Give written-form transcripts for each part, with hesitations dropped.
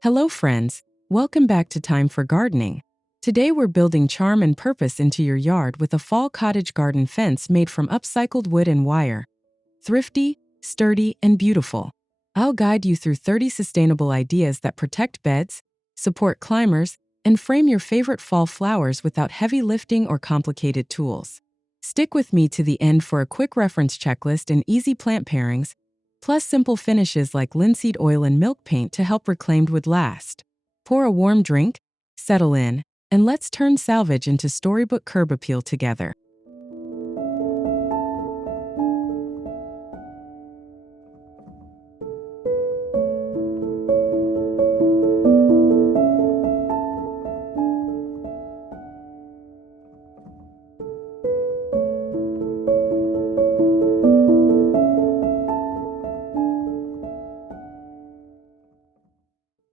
Hello friends, welcome back to Time for Gardening. Today we're building charm and purpose into your yard with a fall cottage garden fence made from upcycled wood and wire. Thrifty, sturdy, and beautiful. I'll guide you through 30 sustainable ideas that protect beds, support climbers, and frame your favorite fall flowers without heavy lifting or complicated tools. Stick with me to the end for a quick reference checklist and easy plant pairings, plus simple finishes like linseed oil and milk paint to help reclaimed wood last. Pour a warm drink, settle in, and let's turn salvage into storybook curb appeal together.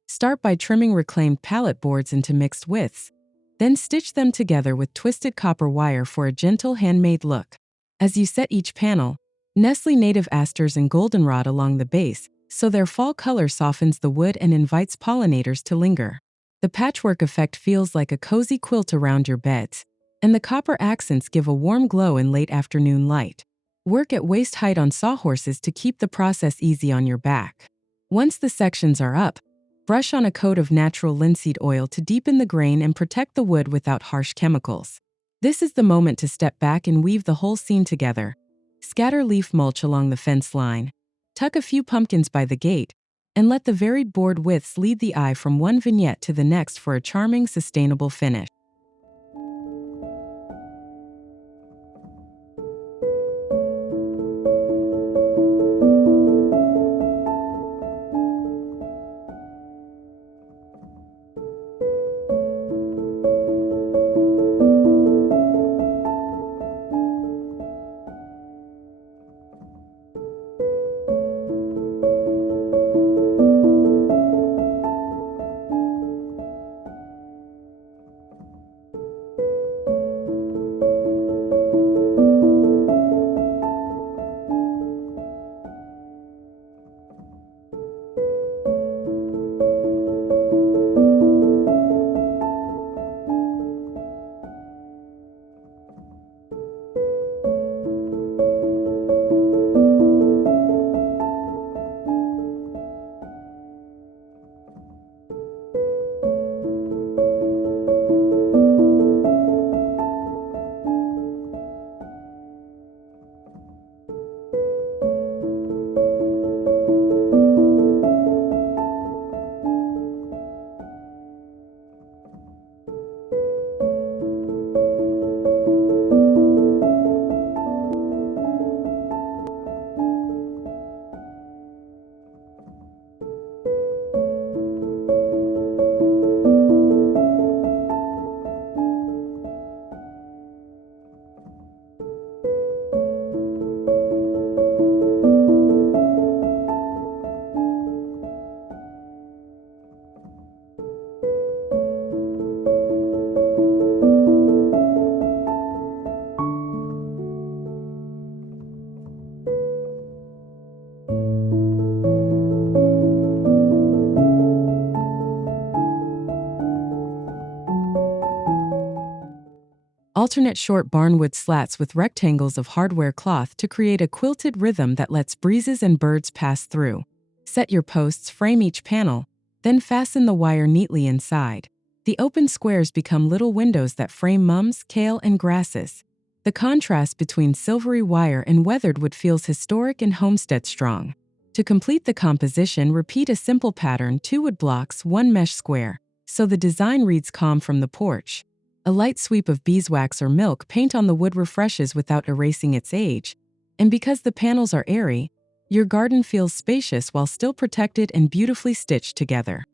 Start by trimming reclaimed pallet boards into mixed widths, then stitch them together with twisted copper wire for a gentle handmade look. As you set each panel, nestle native asters and goldenrod along the base so their fall color softens the wood and invites pollinators to linger. The patchwork effect feels like a cozy quilt around your beds, and the copper accents give a warm glow in late afternoon light. Work at waist height on sawhorses to keep the process easy on your back. Once the sections are up, brush on a coat of natural linseed oil to deepen the grain and protect the wood without harsh chemicals. This is the moment to step back and weave the whole scene together. Scatter leaf mulch along the fence line, tuck a few pumpkins by the gate, and let the varied board widths lead the eye from one vignette to the next for a charming, sustainable finish. Alternate short barnwood slats with rectangles of hardware cloth to create a quilted rhythm that lets breezes and birds pass through. Set your posts, frame each panel, then fasten the wire neatly inside. The open squares become little windows that frame mums, kale, and grasses. The contrast between silvery wire and weathered wood feels historic and homestead strong. To complete the composition, repeat a simple pattern: 2 wood blocks, 1 mesh square, so the design reads calm from the porch. A light sweep of beeswax or milk paint on the wood refreshes without erasing its age. And because the panels are airy, your garden feels spacious while still protected and beautifully stitched together.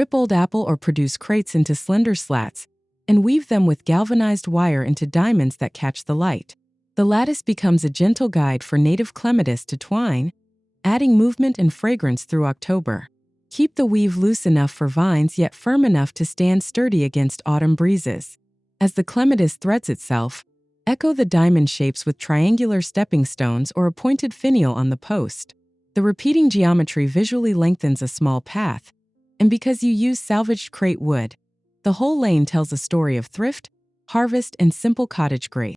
Rip old apple or produce crates into slender slats and weave them with galvanized wire into diamonds that catch the light. The lattice becomes a gentle guide for native clematis to twine, adding movement and fragrance through October. Keep the weave loose enough for vines yet firm enough to stand sturdy against autumn breezes. As the clematis threads itself, echo the diamond shapes with triangular stepping stones or a pointed finial on the post. The repeating geometry visually lengthens a small path, and because you use salvaged crate wood, the whole lane tells a story of thrift, harvest, and simple cottage grace.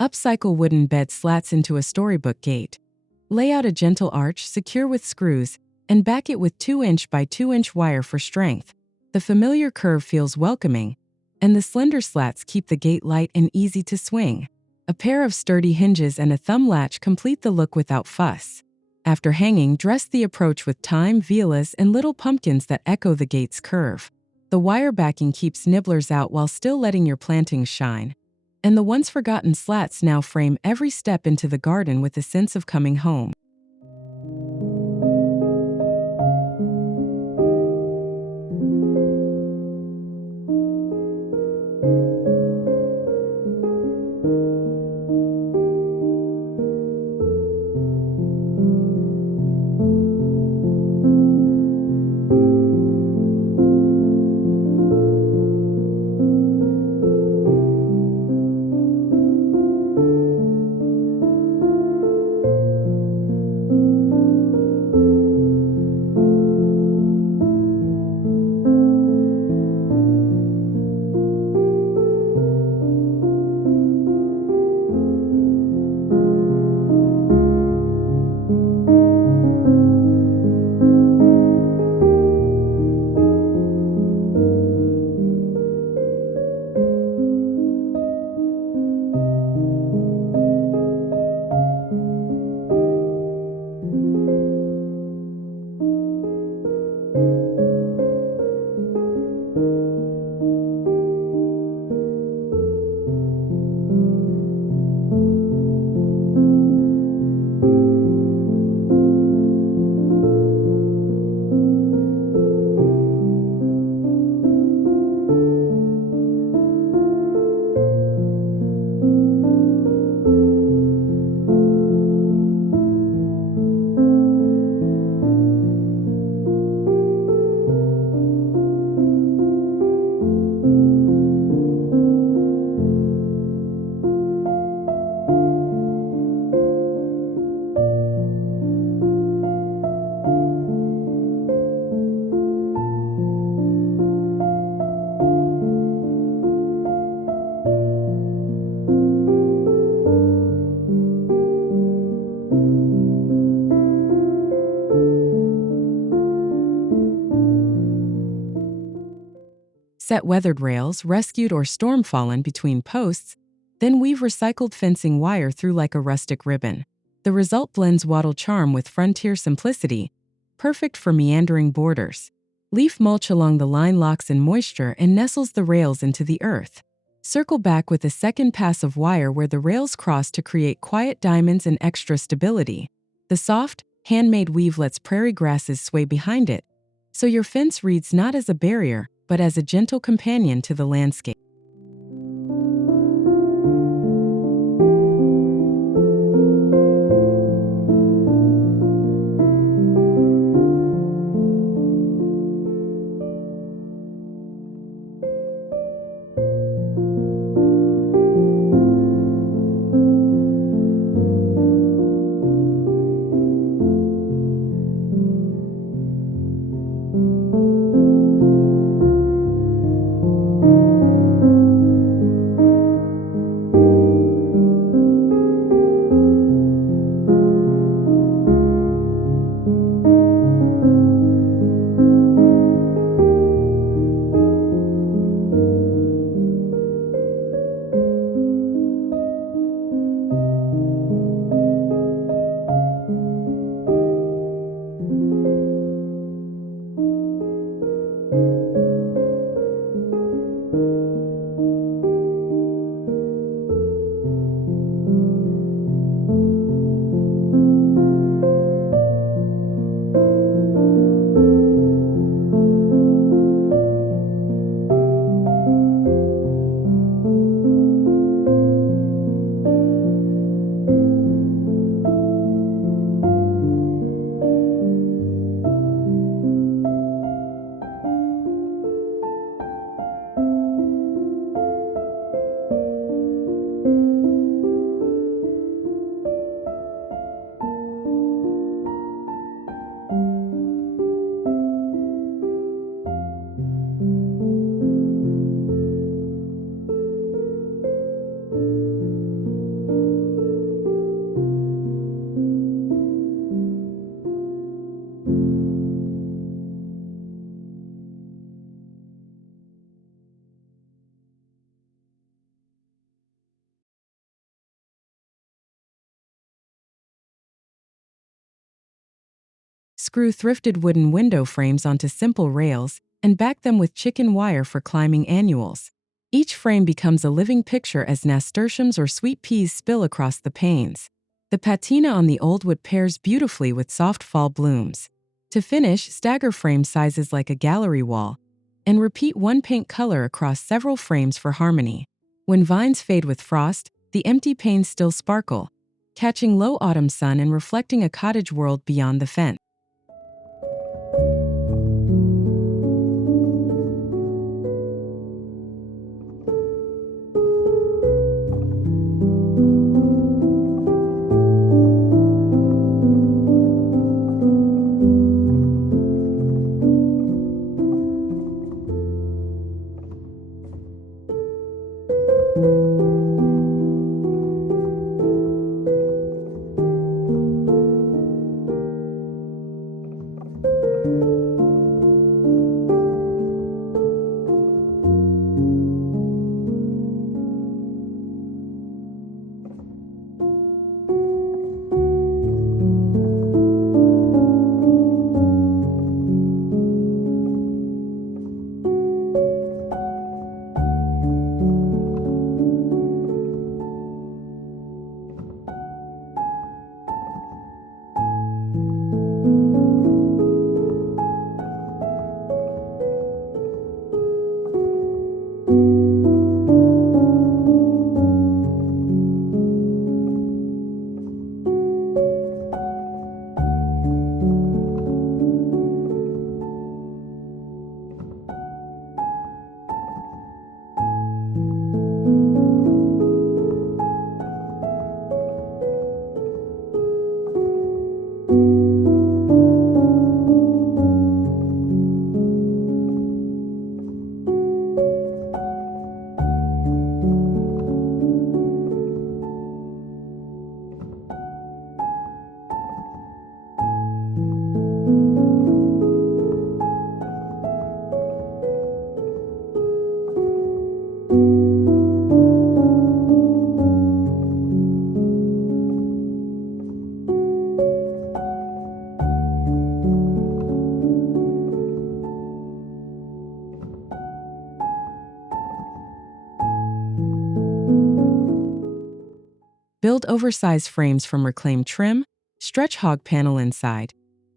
Upcycle wooden bed slats into a storybook gate. Lay out a gentle arch, secure with screws, and back it with 2-inch by 2-inch wire for strength. The familiar curve feels welcoming, and the slender slats keep the gate light and easy to swing. A pair of sturdy hinges and a thumb latch complete the look without fuss. After hanging, dress the approach with thyme, violas, and little pumpkins that echo the gate's curve. The wire backing keeps nibblers out while still letting your plantings shine. And the once-forgotten slats now frame every step into the garden with a sense of coming home. Set weathered rails, rescued or storm-fallen, between posts, then weave recycled fencing wire through like a rustic ribbon. The result blends wattle charm with frontier simplicity, perfect for meandering borders. Leaf mulch along the line locks in moisture and nestles the rails into the earth. Circle back with a second pass of wire where the rails cross to create quiet diamonds and extra stability. The soft, handmade weave lets prairie grasses sway behind it, so your fence reads not as a barrier, but as a gentle companion to the landscape. Screw thrifted wooden window frames onto simple rails and back them with chicken wire for climbing annuals. Each frame becomes a living picture as nasturtiums or sweet peas spill across the panes. The patina on the old wood pairs beautifully with soft fall blooms. To finish, stagger frame sizes like a gallery wall, and repeat one paint color across several frames for harmony. When vines fade with frost, the empty panes still sparkle, catching low autumn sun and reflecting a cottage world beyond the fence. Build oversized frames from reclaimed trim, stretch hog panel inside,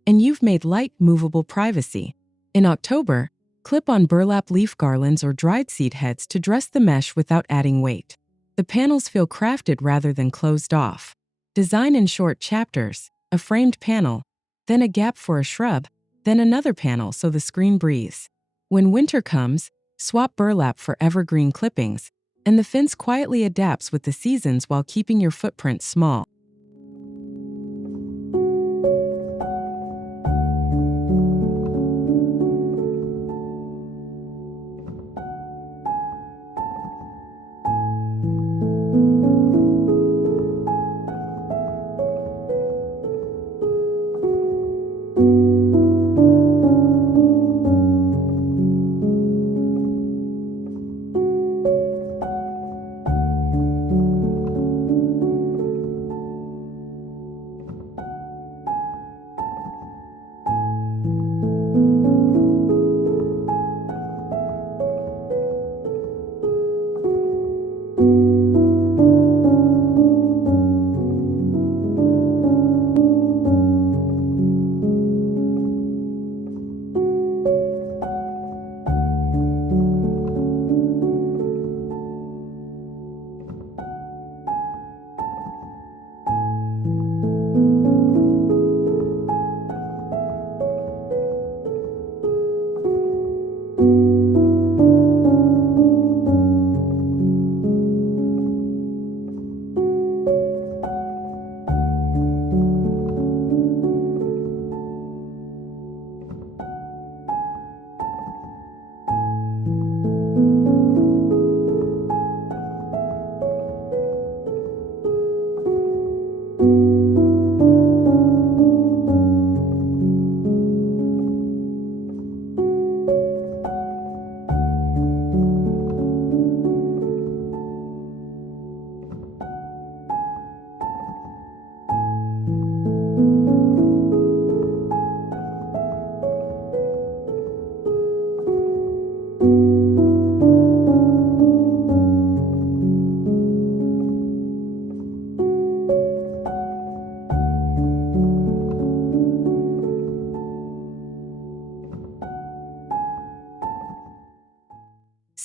and you've made light, movable privacy. In October, clip on burlap leaf garlands or dried seed heads to dress the mesh without adding weight. The panels feel crafted rather than closed off. Design in short chapters, a framed panel, then a gap for a shrub, then another panel so the screen breathes. When winter comes, swap burlap for evergreen clippings, and the fence quietly adapts with the seasons while keeping your footprint small.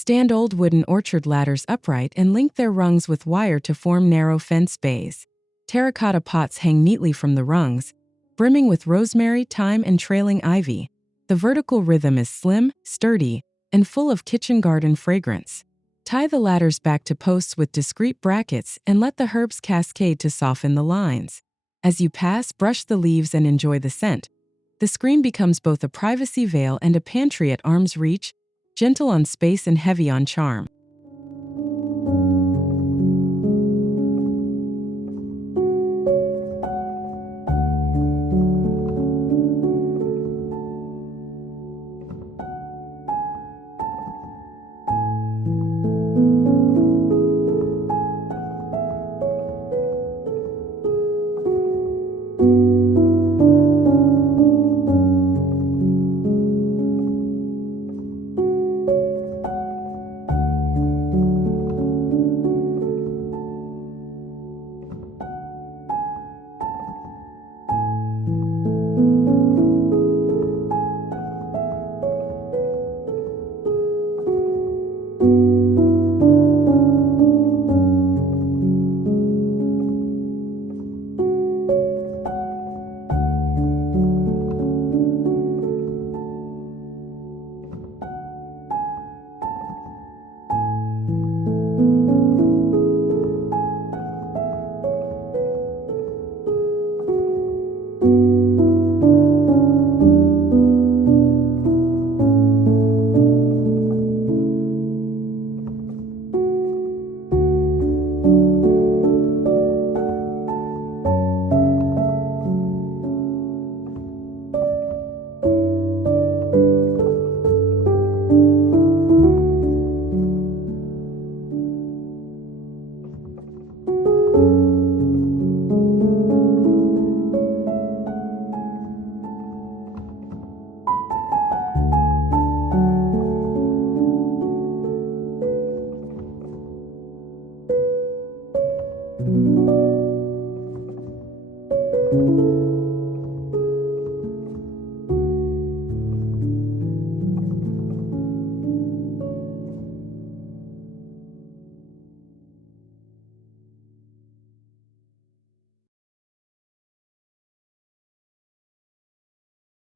Stand old wooden orchard ladders upright and link their rungs with wire to form narrow fence bays. Terracotta pots hang neatly from the rungs, brimming with rosemary, thyme, and trailing ivy. The vertical rhythm is slim, sturdy, and full of kitchen garden fragrance. Tie the ladders back to posts with discreet brackets and let the herbs cascade to soften the lines. As you pass, brush the leaves and enjoy the scent. The screen becomes both a privacy veil and a pantry at arm's reach, gentle on space and heavy on charm.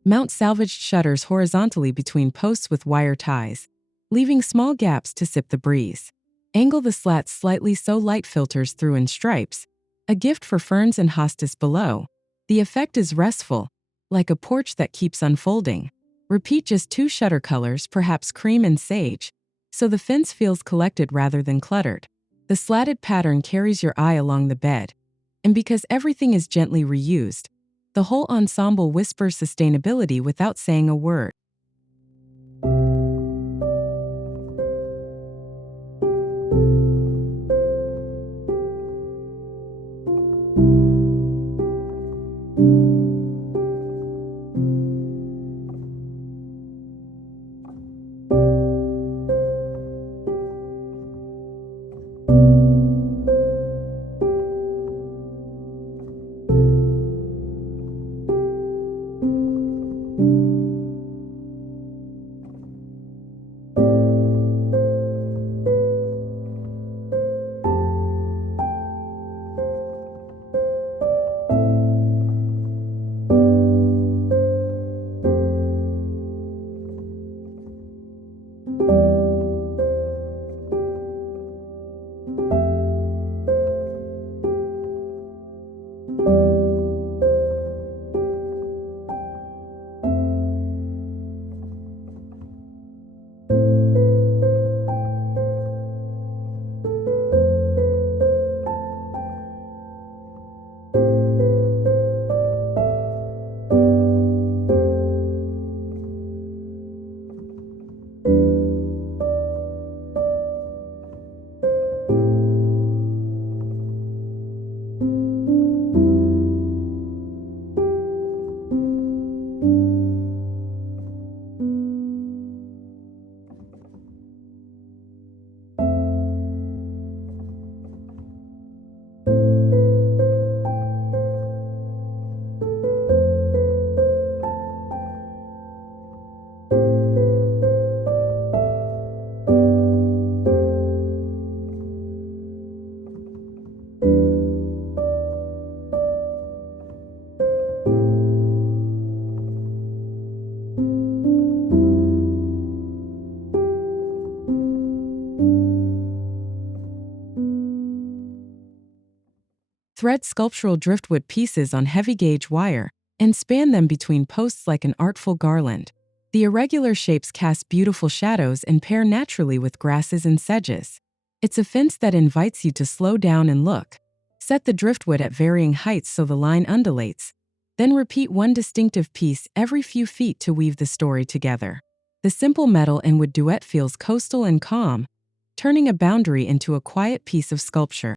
Mount salvaged shutters horizontally between posts with wire ties, leaving small gaps to sip the breeze. Angle the slats slightly so light filters through in stripes, a gift for ferns and hostas below. The effect is restful, like a porch that keeps unfolding. Repeat just 2 shutter colors, perhaps cream and sage, so the fence feels collected rather than cluttered. The slatted pattern carries your eye along the bed, and because everything is gently reused, the whole ensemble whispers sustainability without saying a word. Thread sculptural driftwood pieces on heavy gauge wire and span them between posts like an artful garland. The irregular shapes cast beautiful shadows and pair naturally with grasses and sedges. It's a fence that invites you to slow down and look. Set the driftwood at varying heights so the line undulates. Then repeat one distinctive piece every few feet to weave the story together. The simple metal and wood duet feels coastal and calm, turning a boundary into a quiet piece of sculpture.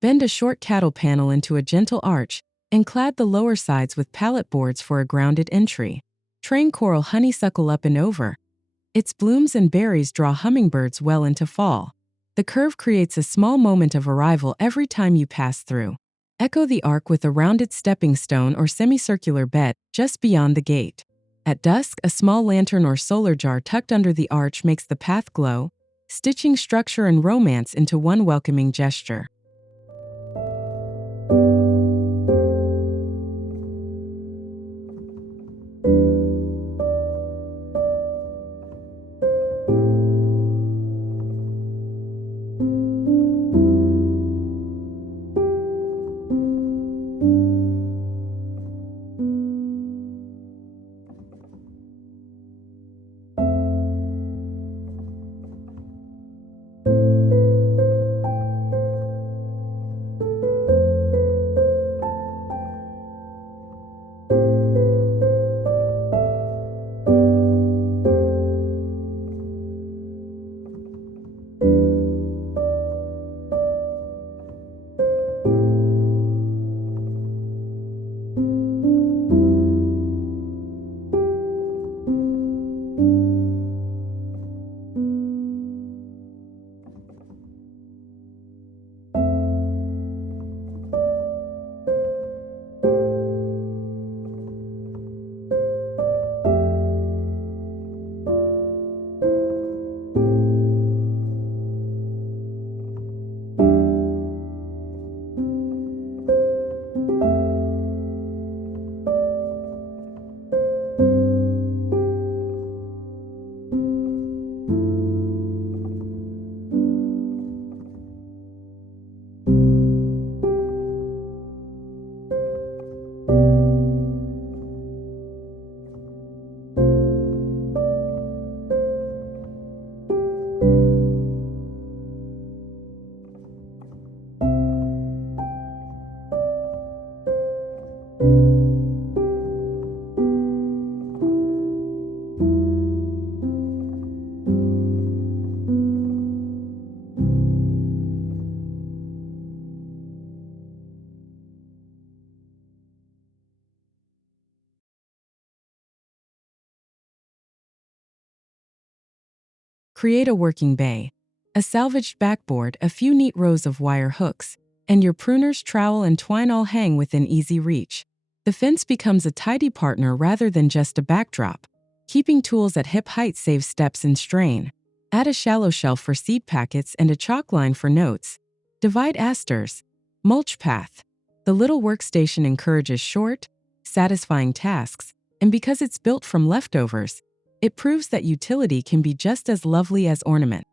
Bend a short cattle panel into a gentle arch and clad the lower sides with pallet boards for a grounded entry. Train coral honeysuckle up and over. Its blooms and berries draw hummingbirds well into fall. The curve creates a small moment of arrival every time you pass through. Echo the arc with a rounded stepping stone or semicircular bed just beyond the gate. At dusk, a small lantern or solar jar tucked under the arch makes the path glow, stitching structure and romance into one welcoming gesture. Create a working bay. A salvaged backboard, a few neat rows of wire hooks, and your pruner's trowel and twine all hang within easy reach. The fence becomes a tidy partner rather than just a backdrop. Keeping tools at hip height saves steps and strain. Add a shallow shelf for seed packets and a chalk line for notes. Divide asters. Mulch path. The little workstation encourages short, satisfying tasks, and because it's built from leftovers, it proves that utility can be just as lovely as ornament.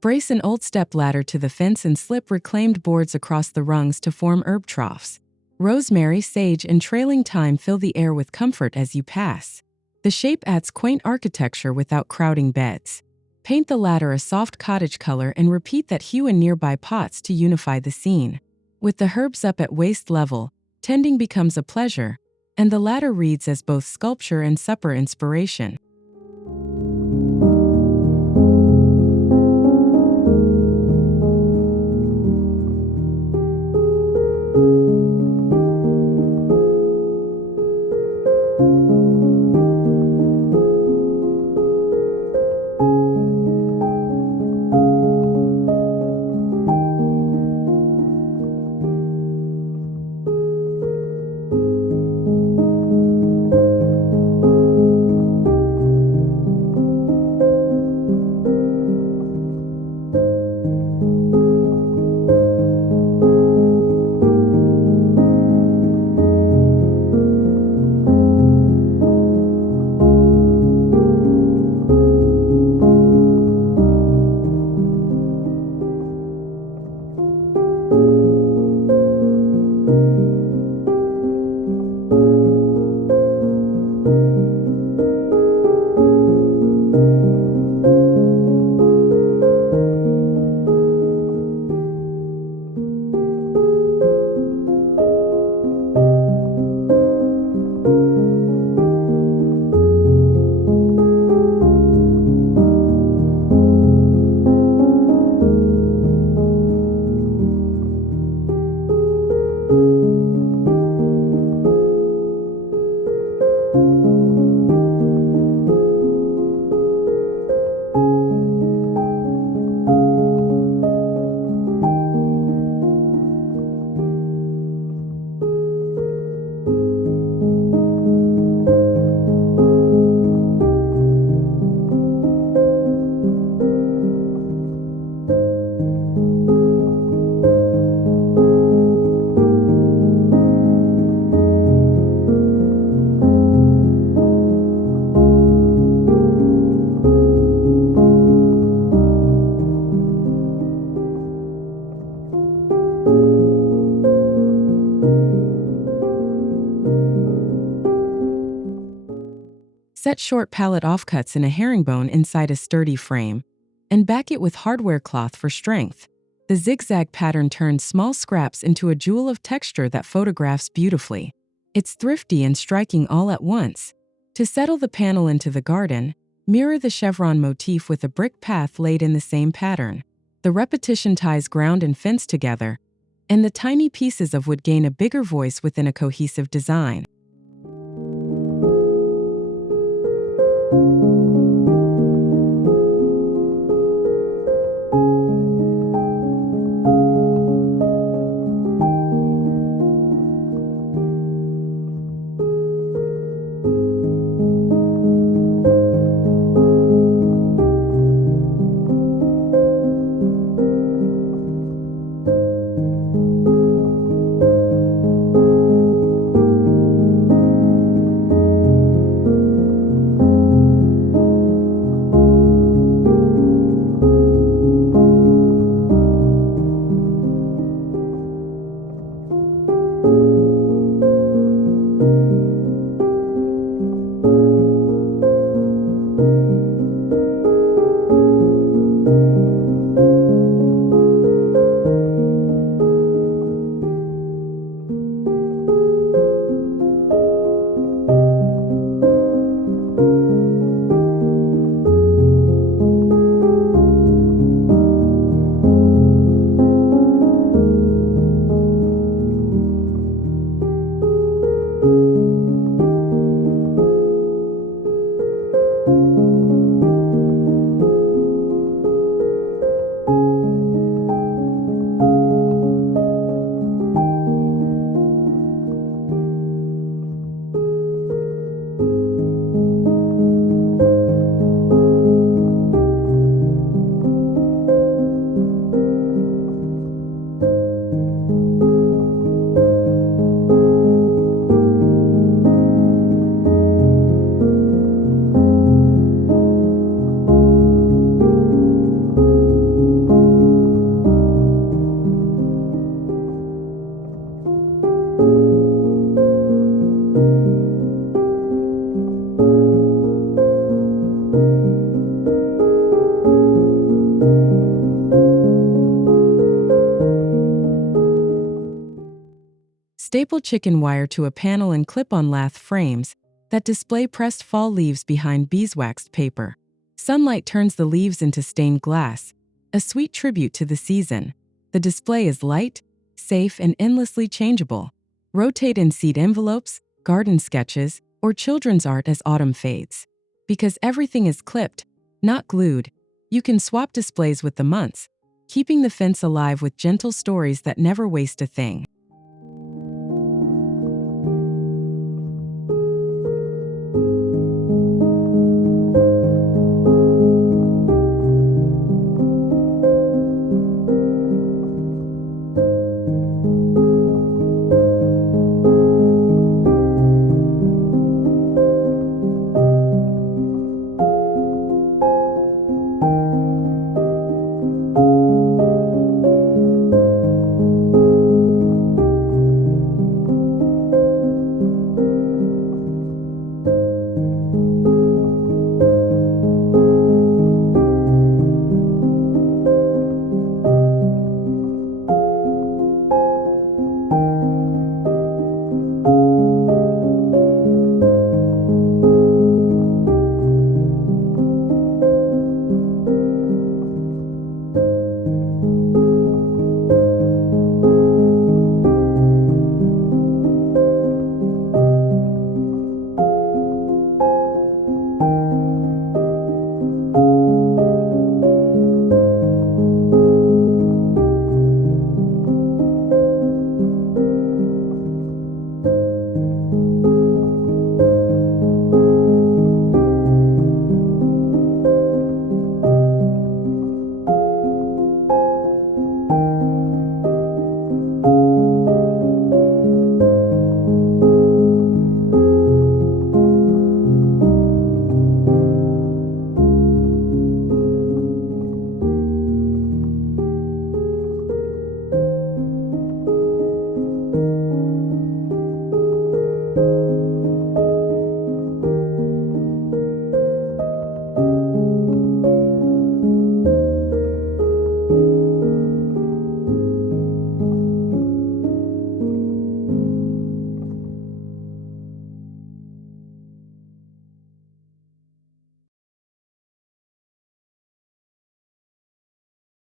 Brace an old step ladder to the fence and slip reclaimed boards across the rungs to form herb troughs. Rosemary, sage, and trailing thyme fill the air with comfort as you pass. The shape adds quaint architecture without crowding beds. Paint the ladder a soft cottage color and repeat that hue in nearby pots to unify the scene. With the herbs up at waist level, tending becomes a pleasure, and the ladder reads as both sculpture and supper inspiration. Set short pallet offcuts in a herringbone inside a sturdy frame, and back it with hardware cloth for strength. The zigzag pattern turns small scraps into a jewel of texture that photographs beautifully. It's thrifty and striking all at once. To settle the panel into the garden, mirror the chevron motif with a brick path laid in the same pattern. The repetition ties ground and fence together, and the tiny pieces of wood gain a bigger voice within a cohesive design. Staple chicken wire to a panel and clip-on lath frames that display pressed fall leaves behind beeswaxed paper. Sunlight turns the leaves into stained glass, a sweet tribute to the season. The display is light, safe, and endlessly changeable. Rotate in seed envelopes, garden sketches, or children's art as autumn fades. Because everything is clipped, not glued, you can swap displays with the months, keeping the fence alive with gentle stories that never waste a thing.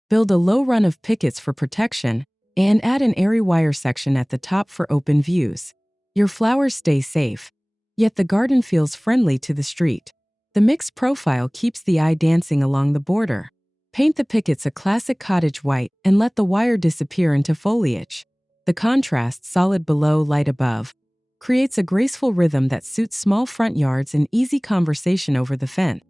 Build a low run of pickets for protection, and add an airy wire section at the top for open views. Your flowers stay safe, yet the garden feels friendly to the street. The mixed profile keeps the eye dancing along the border. Paint the pickets a classic cottage white and let the wire disappear into foliage. The contrast, solid below, light above, creates a graceful rhythm that suits small front yards and easy conversation over the fence.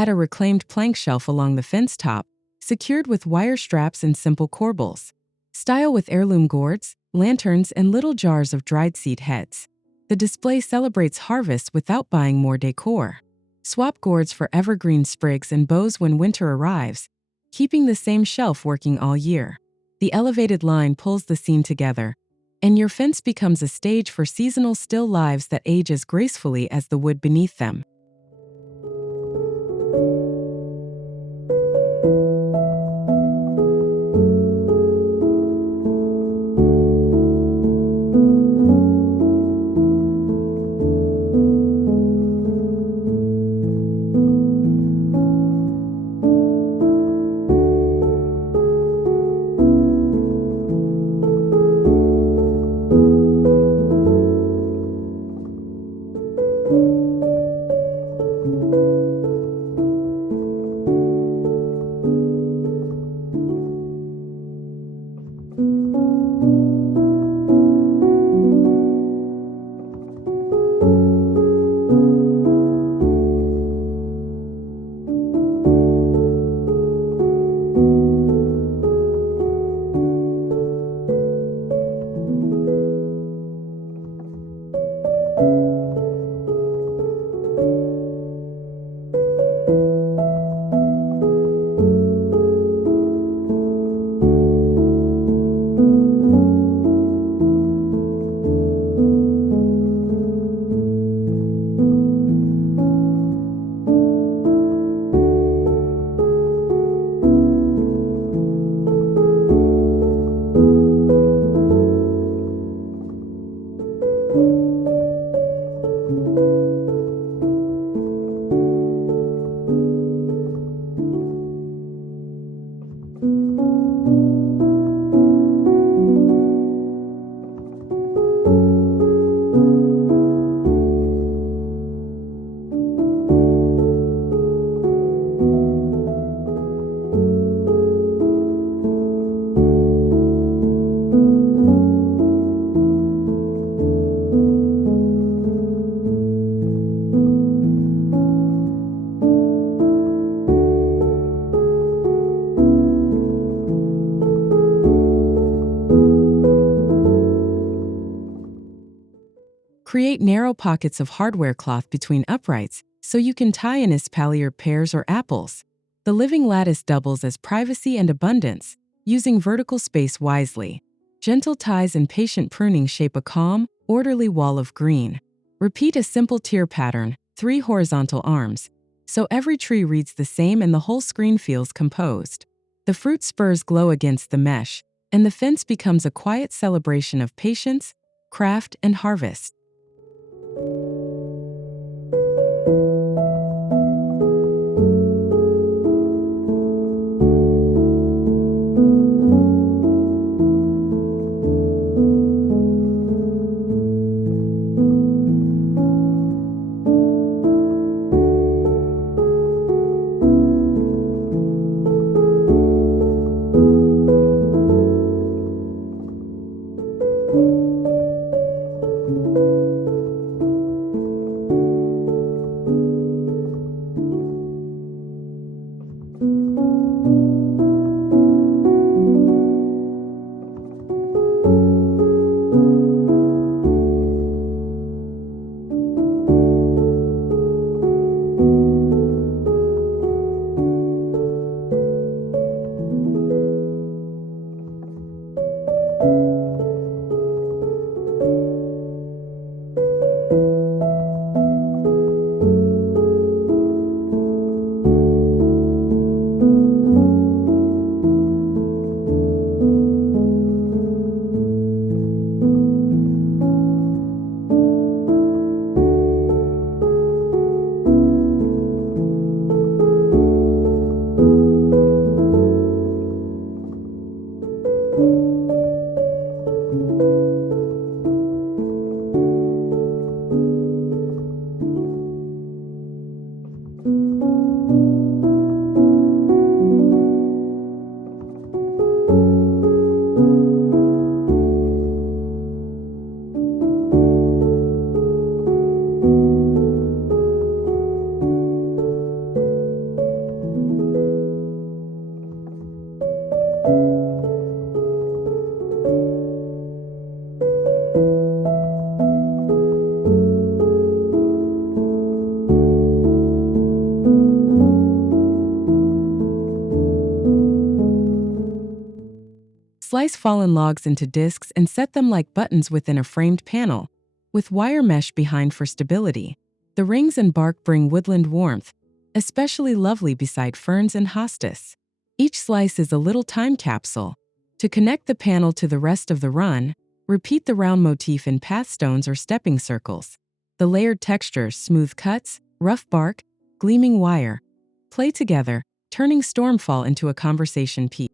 Add a reclaimed plank shelf along the fence top, secured with wire straps and simple corbels. Style with heirloom gourds, lanterns, and little jars of dried seed heads. The display celebrates harvest without buying more decor. Swap gourds for evergreen sprigs and bows when winter arrives, keeping the same shelf working all year. The elevated line pulls the scene together, and your fence becomes a stage for seasonal still lives that age as gracefully as the wood beneath them. Create narrow pockets of hardware cloth between uprights so you can tie in Espalier pears or apples. The living lattice doubles as privacy and abundance, using vertical space wisely. Gentle ties and patient pruning shape a calm, orderly wall of green. Repeat a simple tier pattern, 3 horizontal arms, so every tree reads the same and the whole screen feels composed. The fruit spurs glow against the mesh, and the fence becomes a quiet celebration of patience, craft, and harvest. Slice fallen logs into discs and set them like buttons within a framed panel, with wire mesh behind for stability. The rings and bark bring woodland warmth, especially lovely beside ferns and hostas. Each slice is a little time capsule. To connect the panel to the rest of the run, repeat the round motif in pathstones or stepping circles. The layered textures, smooth cuts, rough bark, gleaming wire, play together, turning stormfall into a conversation piece.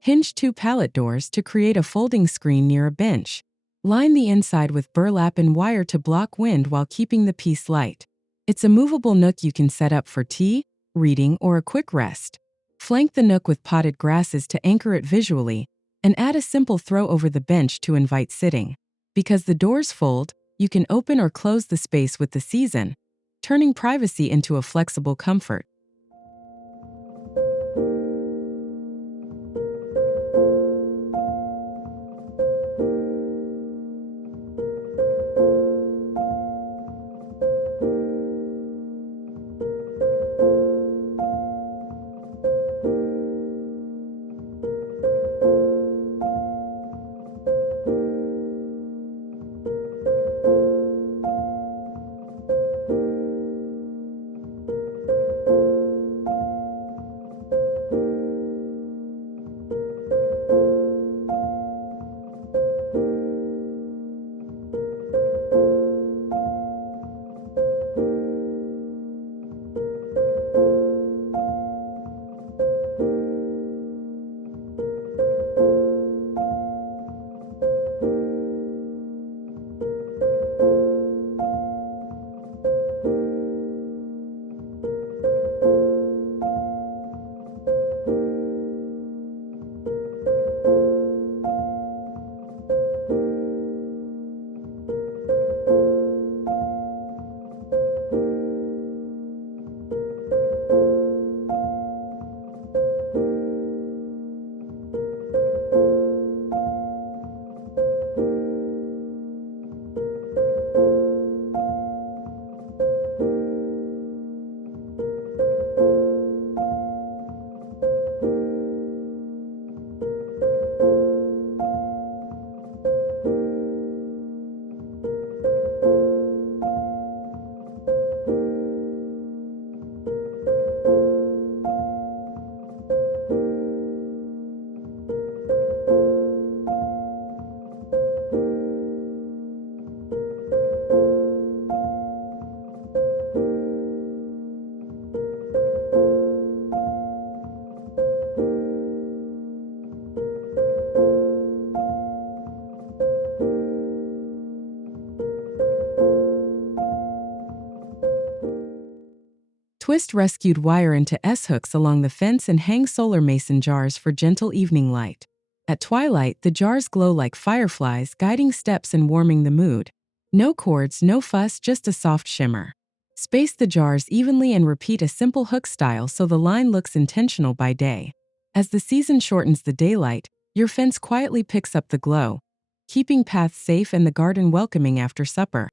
Hinge 2 pallet doors to create a folding screen near a bench. Line the inside with burlap and wire to block wind while keeping the piece light. It's a movable nook you can set up for tea, reading, or a quick rest. Flank the nook with potted grasses to anchor it visually, and add a simple throw over the bench to invite sitting. Because the doors fold, you can open or close the space with the season, turning privacy into a flexible comfort. Twist rescued wire into S-hooks along the fence and hang solar mason jars for gentle evening light. At twilight, the jars glow like fireflies, guiding steps and warming the mood. No cords, no fuss, just a soft shimmer. Space the jars evenly and repeat a simple hook style so the line looks intentional by day. As the season shortens the daylight, your fence quietly picks up the glow, keeping paths safe and the garden welcoming after supper.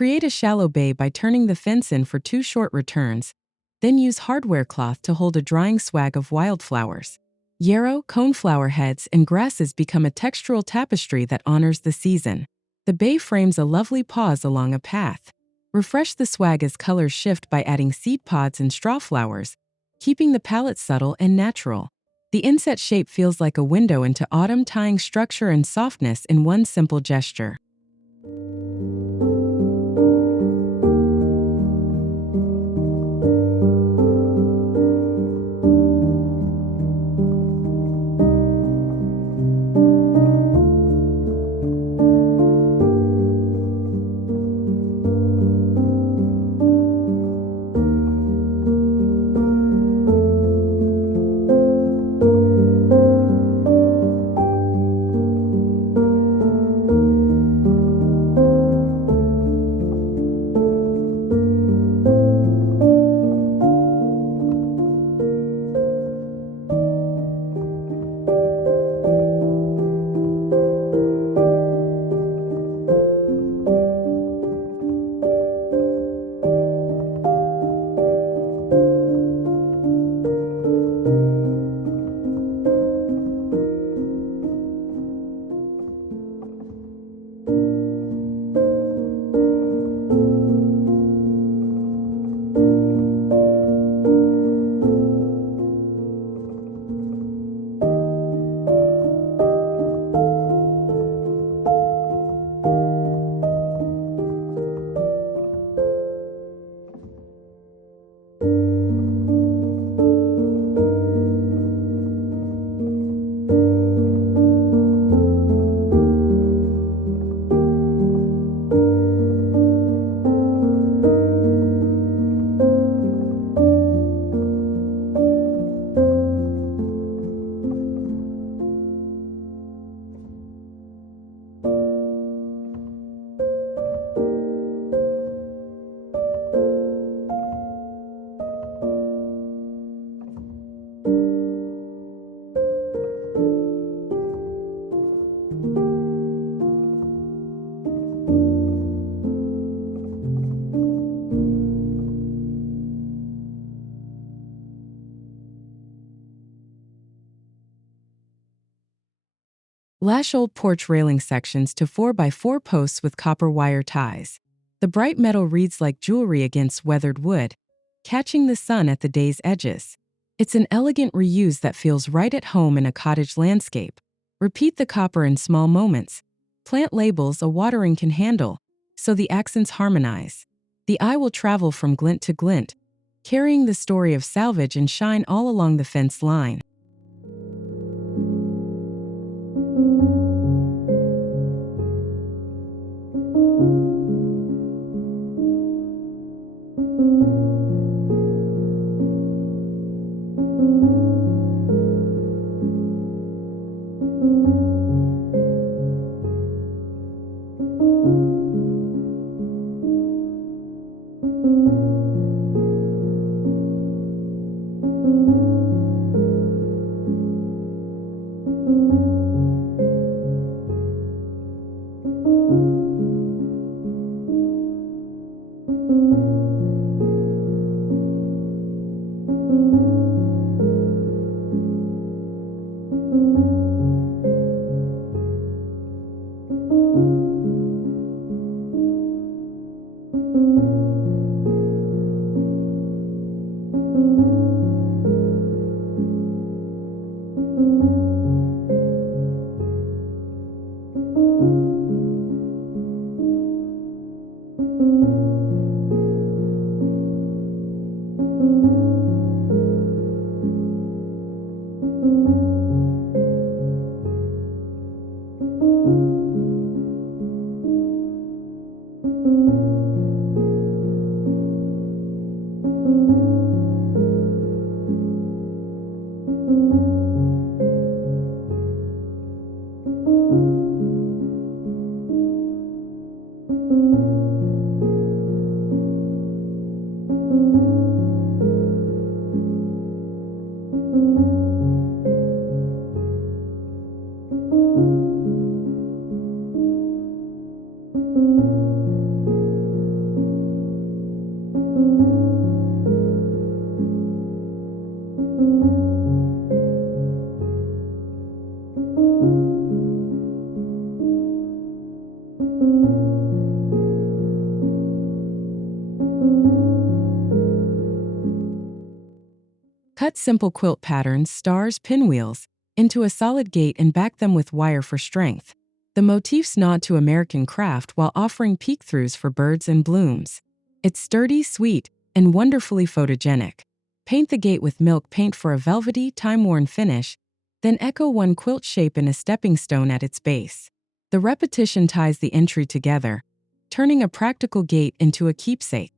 Create a shallow bay by turning the fence in for 2 short returns, then use hardware cloth to hold a drying swag of wildflowers. Yarrow, coneflower heads, and grasses become a textural tapestry that honors the season. The bay frames a lovely pause along a path. Refresh the swag as colors shift by adding seed pods and straw flowers, keeping the palette subtle and natural. The inset shape feels like a window into autumn, tying structure and softness in one simple gesture. Lash old porch railing sections to 4x4 posts with copper wire ties. The bright metal reads like jewelry against weathered wood, catching the sun at the day's edges. It's an elegant reuse that feels right at home in a cottage landscape. Repeat the copper in small moments. Plant labels a watering can handle, so the accents harmonize. The eye will travel from glint to glint, carrying the story of salvage and shine all along the fence line. Cut simple quilt patterns, stars, pinwheels, into a solid gate and back them with wire for strength. The motifs nod to American craft while offering peek-throughs for birds and blooms. It's sturdy, sweet, and wonderfully photogenic. Paint the gate with milk paint for a velvety, time-worn finish, then echo one quilt shape in a stepping stone at its base. The repetition ties the entry together, turning a practical gate into a keepsake.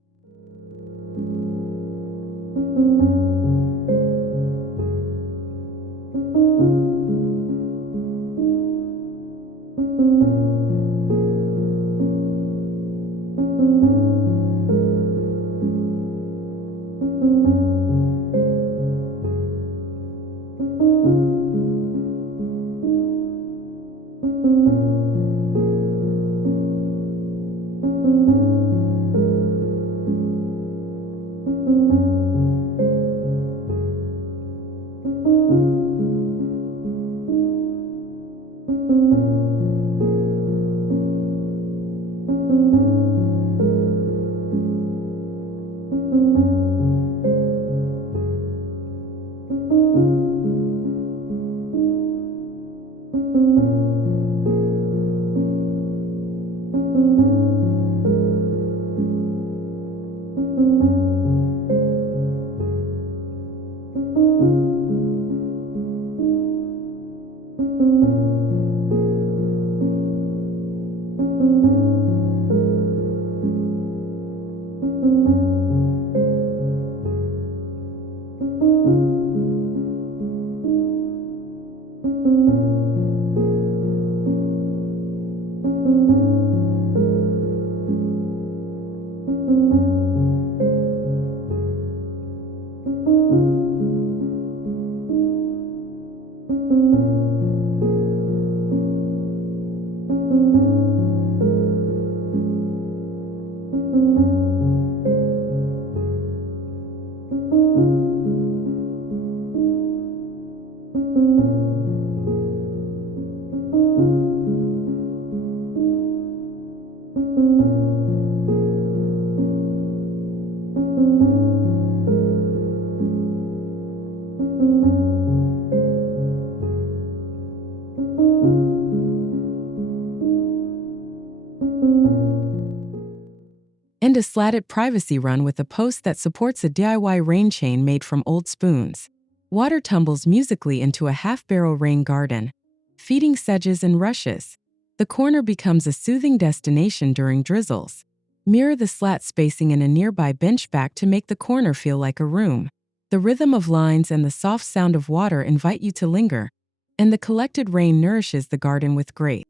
and a slatted privacy run with a post that supports a DIY rain chain made from old spoons. Water tumbles musically into a half-barrel rain garden, feeding sedges and rushes. The corner becomes a soothing destination during drizzles. Mirror the slat spacing in a nearby bench back to make the corner feel like a room. The rhythm of lines and the soft sound of water invite you to linger, and the collected rain nourishes the garden with grace.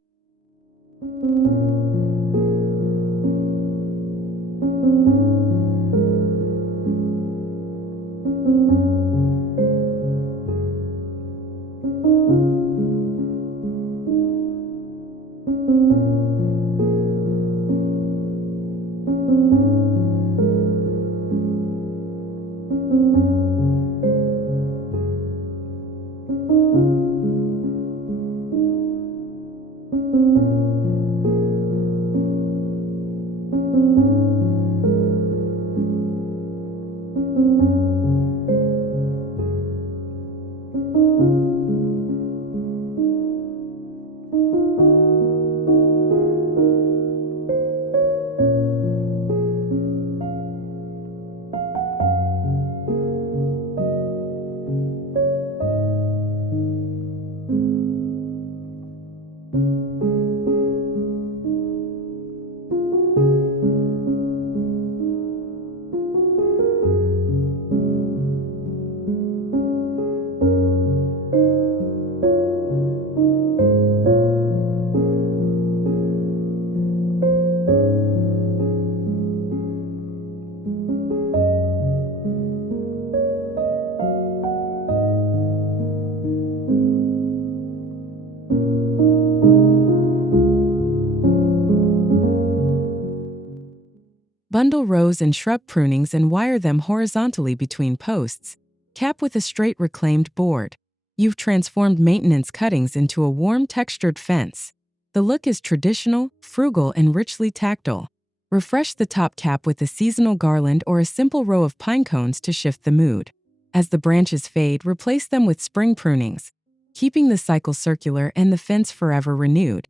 Bundle rows and shrub prunings and wire them horizontally between posts. Cap with a straight reclaimed board. You've transformed maintenance cuttings into a warm textured fence. The look is traditional, frugal, and richly tactile. Refresh the top cap with a seasonal garland or a simple row of pine cones to shift the mood. As the branches fade, replace them with spring prunings, keeping the cycle circular and the fence forever renewed.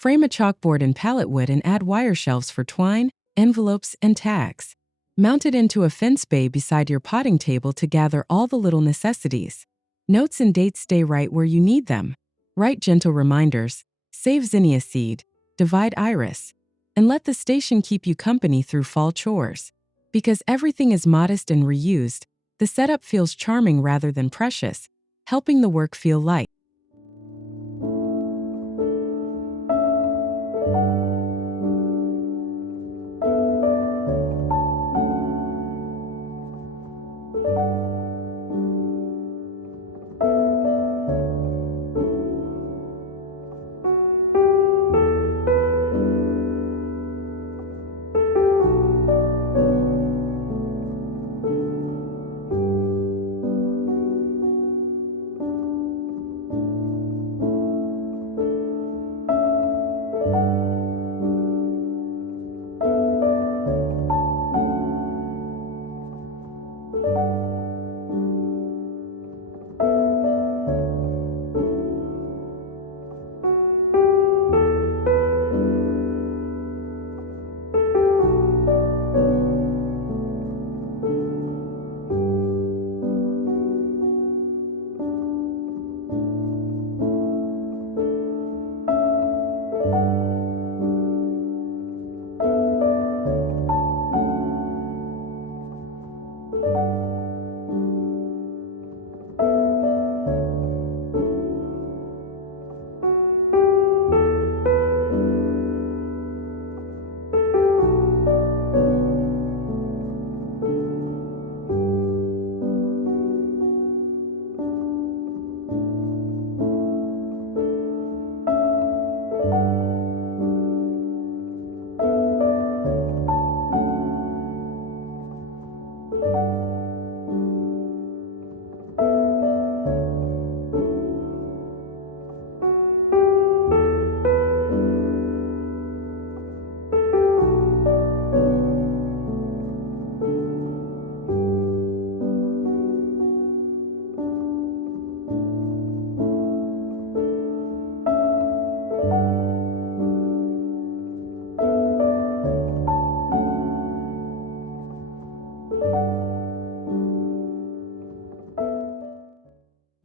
Frame a chalkboard in pallet wood and add wire shelves for twine, envelopes, and tags. Mount it into a fence bay beside your potting table to gather all the little necessities. Notes and dates stay right where you need them. Write gentle reminders, save zinnia seed, divide iris, and let the station keep you company through fall chores. Because everything is modest and reused, the setup feels charming rather than precious, helping the work feel light.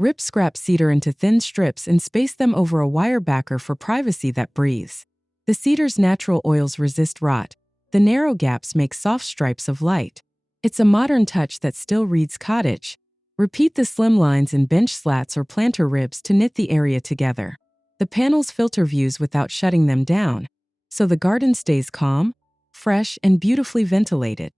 Rip scrap cedar into thin strips and space them over a wire backer for privacy that breathes. The cedar's natural oils resist rot. The narrow gaps make soft stripes of light. It's a modern touch that still reads cottage. Repeat the slim lines in bench slats or planter ribs to knit the area together. The panels filter views without shutting them down, so the garden stays calm, fresh, and beautifully ventilated.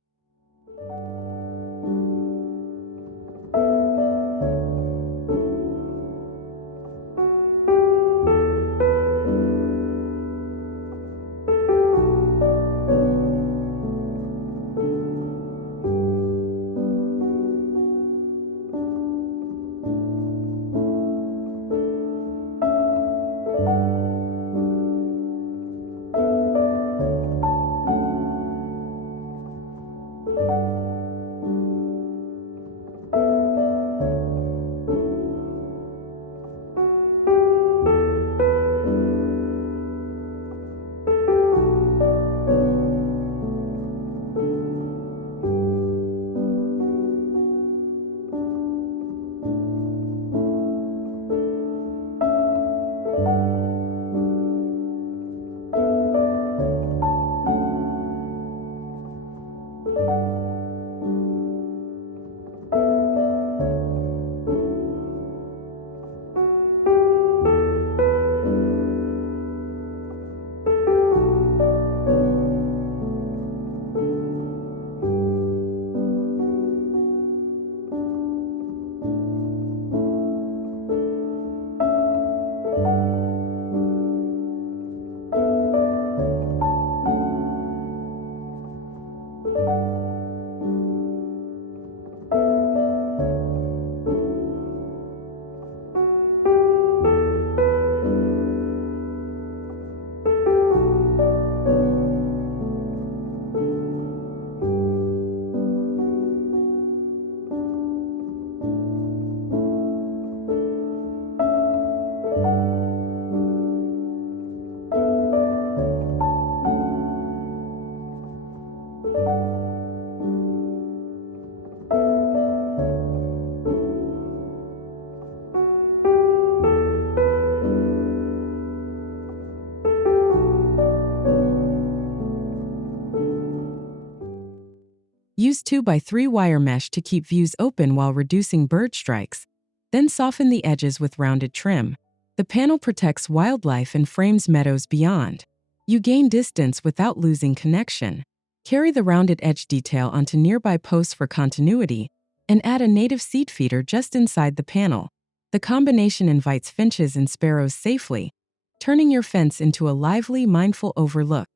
2x3 wire mesh to keep views open while reducing bird strikes. Then soften the edges with rounded trim. The panel protects wildlife and frames meadows beyond. You gain distance without losing connection. Carry the rounded edge detail onto nearby posts for continuity, and add a native seed feeder just inside the panel. The combination invites finches and sparrows safely, turning your fence into a lively, mindful overlook.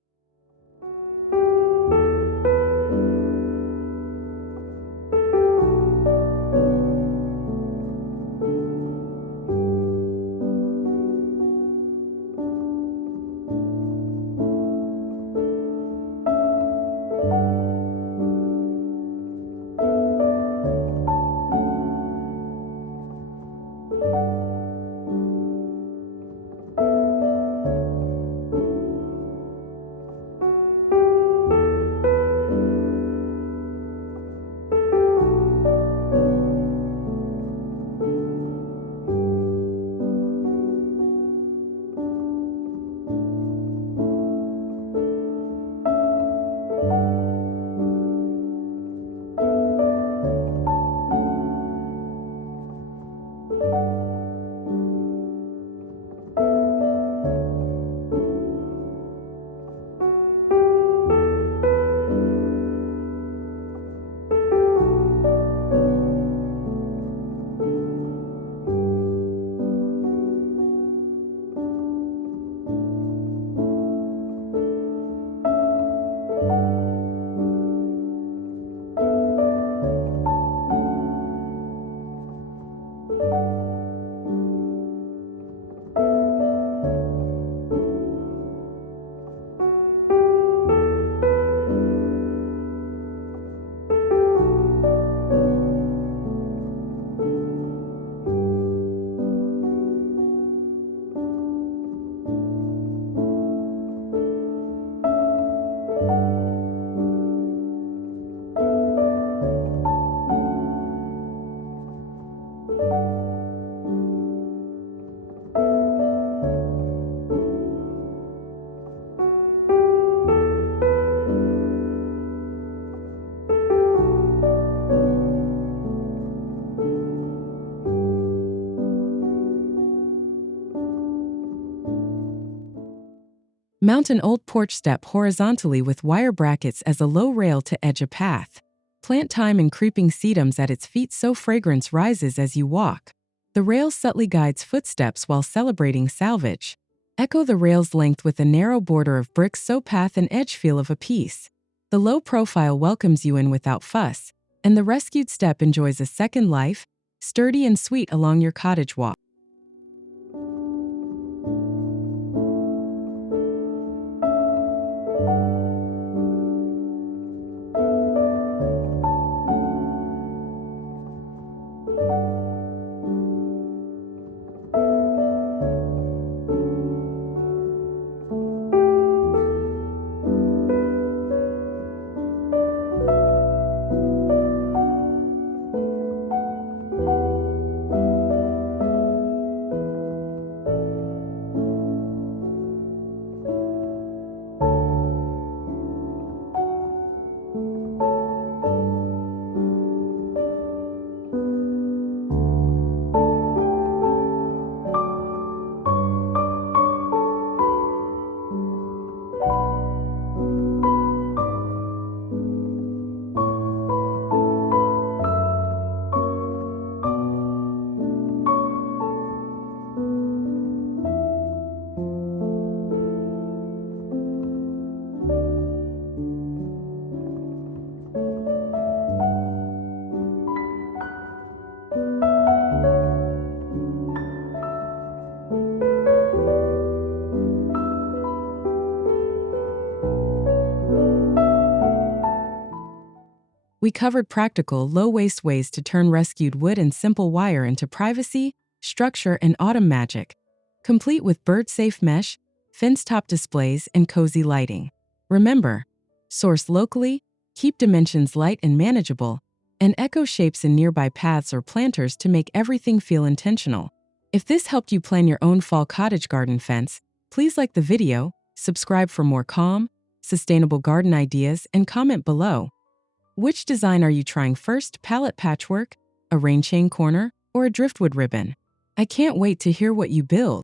Mount an old porch step horizontally with wire brackets as a low rail to edge a path. Plant thyme and creeping sedums at its feet so fragrance rises as you walk. The rail subtly guides footsteps while celebrating salvage. Echo the rail's length with a narrow border of bricks so path and edge feel of a piece. The low profile welcomes you in without fuss, and the rescued step enjoys a second life, sturdy and sweet along your cottage walk. We covered practical, low-waste ways to turn rescued wood and simple wire into privacy, structure, and autumn magic, complete with bird-safe mesh, fence-top displays, and cozy lighting. Remember, source locally, keep dimensions light and manageable, and echo shapes in nearby paths or planters to make everything feel intentional. If this helped you plan your own fall cottage garden fence, please like the video, subscribe for more calm, sustainable garden ideas, and comment below. Which design are you trying first, pallet patchwork, a rain chain corner, or a driftwood ribbon? I can't wait to hear what you build.